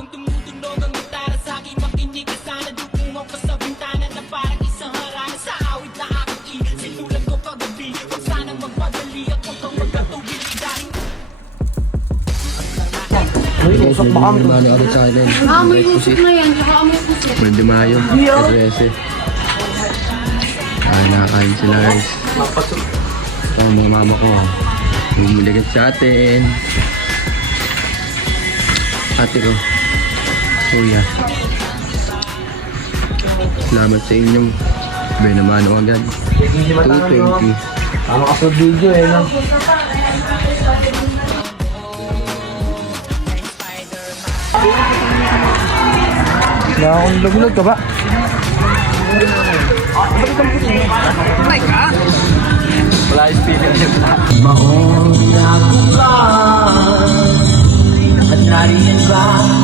Habang tumutunog ang gitara sa akin, makinig ka sana. Dumungaw ka sa bintana na parang isang harana. Sa awit na aking sinulat ko kagabi. Huwag sanang magpadali at huwag kang magkatubig dahil Usok ba kami? Mano ako sa akin. Amoy usok na yan, tsaka amoy usok. Buwan Mayo. S.S. Nakain sila guys. Ito ang mga mama ko. Bumiligat sa atin. Ate ko. Kuya. Salamat sa inyong benamano agad. 220. Tama ka sa video eh, no? Wala akong laglag ka ba? Wala yung speaker niya. Maong nabukan at nariyan ba